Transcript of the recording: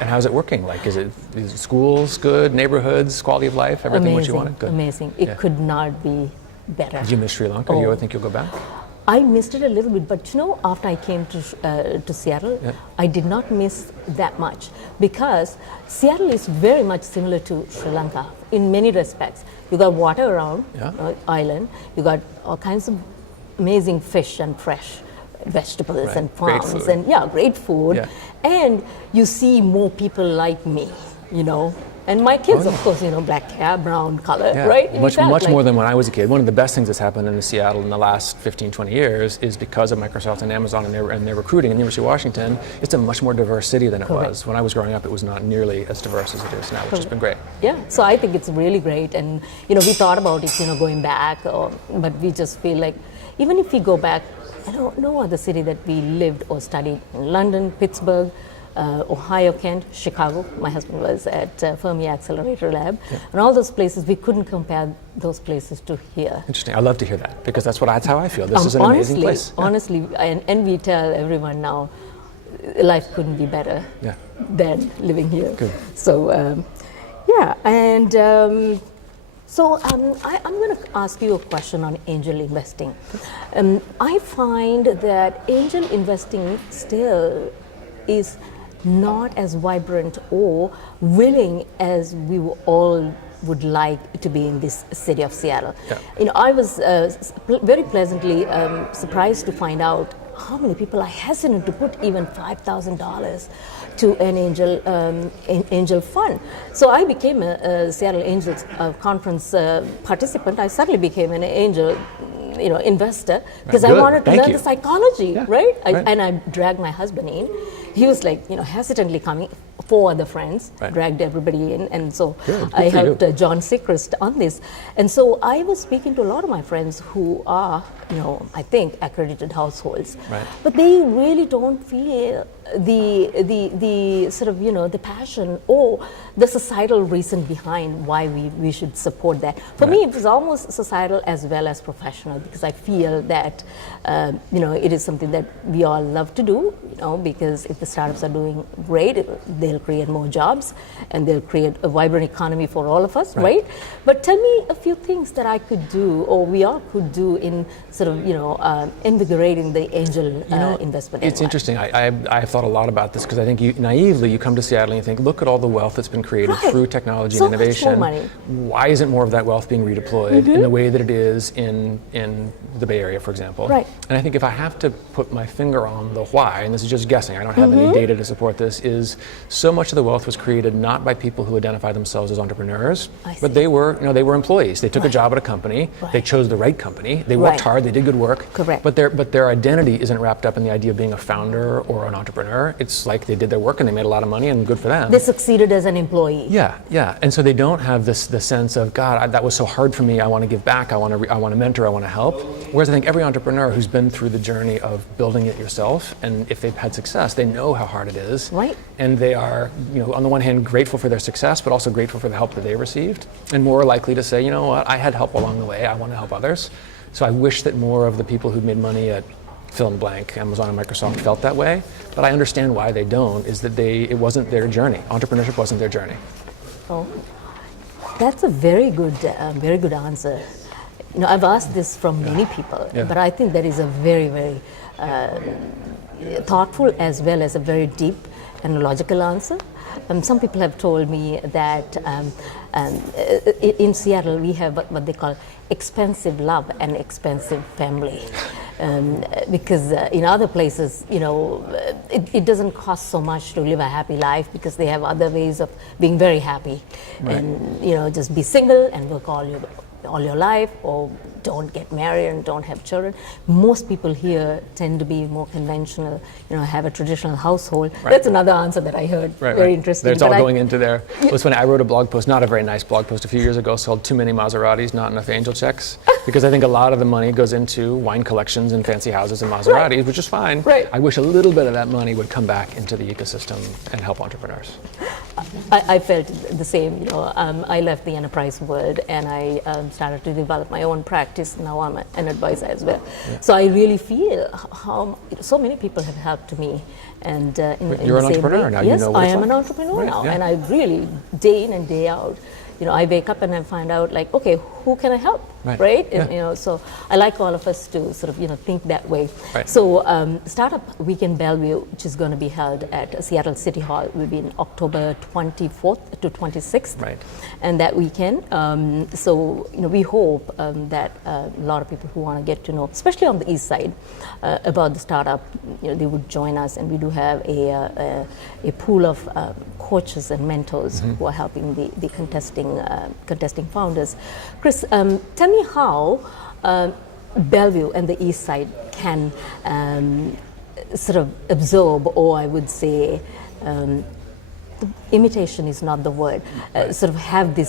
And how's it working? Like, is schools good, neighborhoods, quality of life, everything what you wanted? Good. Amazing. It could not be better. Do you miss Sri Lanka? Do you ever think you'll go back? I missed it a little bit, but after I came to Seattle, I did not miss that much because Seattle is very much similar to Sri Lanka in many respects. You got water around island. You got all kinds of amazing fish and fresh vegetables and farms and great food. And you see more people like me, And my kids, of course, black hair, brown color, right? Much more than when I was a kid. One of the best things that's happened in Seattle in the last 15, 20 years is because of Microsoft and Amazon and their recruiting in the University of Washington. It's a much more diverse city than it was. When I was growing up, it was not nearly as diverse as it is now, which has been great. Yeah, so I think it's really great. And, we thought about it, going back, but we just feel like even if we go back, I don't know other city that we lived or studied in London, Pittsburgh, Ohio, Kent, Chicago. My husband was at Fermi Accelerator Lab. And all those places, we couldn't compare those places to here. Interesting. I love to hear that because that's how I feel. This is an amazing place. Honestly, and we tell everyone now, life couldn't be better than living here. Good. So, and so I'm going to ask you a question on angel investing. I find that angel investing still is not as vibrant or willing as we all would like to be in this city of Seattle. I was very pleasantly surprised to find out how many people are hesitant to put even $5,000 to an angel fund. So I became a Seattle Angels conference participant. I suddenly became an angel investor because I wanted to learn the psychology, right? And I dragged my husband in. He was like, hesitantly coming. 4 other friends dragged everybody in, and so I helped John Sechrist on this. And so I was speaking to a lot of my friends who are, I think accredited households, but they really don't feel the sort of the passion or the societal reason behind why we should support that. For me, it was almost societal as well as professional because I feel that it is something that we all love to do. Because if the startups are doing great, they'll create more jobs and they'll create a vibrant economy for all of us, right? But tell me a few things that I could do or we all could do in sort of invigorating the angel investment. It's interesting. I've thought a lot about this because I think naively you come to Seattle and you think, look at all the wealth that's been created through technology and innovation. Much more money. Why isn't more of that wealth being redeployed in the way that it is in the Bay Area, for example? And I think if I have to put my finger on the why, and this is just guessing, I don't have any data to support this, is so much of the wealth was created not by people who identify themselves as entrepreneurs, but they were employees. They took a job at a company, they chose the right company, they worked hard, they did good work, but their identity isn't wrapped up in the idea of being a founder or an entrepreneur. It's like they did their work and they made a lot of money and good for them. They succeeded as an employee. Yeah. And so they don't have the sense of, God, that was so hard for me, I want to give back, I want to mentor, I want to help. Whereas I think every entrepreneur who's been through the journey of building it yourself, and if they've had success, they know how hard it is. And they are, on the one hand, grateful for their success, but also grateful for the help that they received, and more likely to say, you know what, I had help along the way, I want to help others. So I wish that more of the people who made money at fill in the blank, Amazon and Microsoft felt that way, but I understand why they don't, is that it wasn't their journey. Entrepreneurship wasn't their journey. Oh, that's a very good answer. I've asked this from many people, but I think that is a very, very thoughtful as well as a very deep and logical answer. Some people have told me that in Seattle we have what they call expensive love and expensive family. Because in other places, it doesn't cost so much to live a happy life because they have other ways of being very happy. And, just be single and work all your life, or don't get married and don't have children. Most people here tend to be more conventional, have a traditional household. That's another answer that I heard. Very interesting. It's all going into there. It was funny, I wrote a blog post, not a very nice blog post a few years ago, called Too Many Maseratis, Not Enough Angel Checks. Because I think a lot of the money goes into wine collections and fancy houses and Maseratis, which is fine. I wish a little bit of that money would come back into the ecosystem and help entrepreneurs. I felt the same. I left the enterprise world and I started to develop my own practice. Now I'm an advisor as well. Yeah. So I really feel how so many people have helped me. And you're an entrepreneur now. Yes, you know what I it's am like. an entrepreneur now, Yeah. and I really day in and day out. I wake up and I find out like, okay, who can I help, right? Yeah. And, so I like all of us to sort of think that way. Right. So Startup Weekend Bellevue, which is going to be held at Seattle City Hall, will be in October 24th to 26th. Right. And that weekend, we hope that a lot of people who want to get to know, especially on the east side, about the startup, they would join us, and we do have a pool of coaches and mentors who are helping the contesting founders. Chris, tell me how Bellevue and the east side can sort of absorb, or I would say, imitation is not the word, sort of have this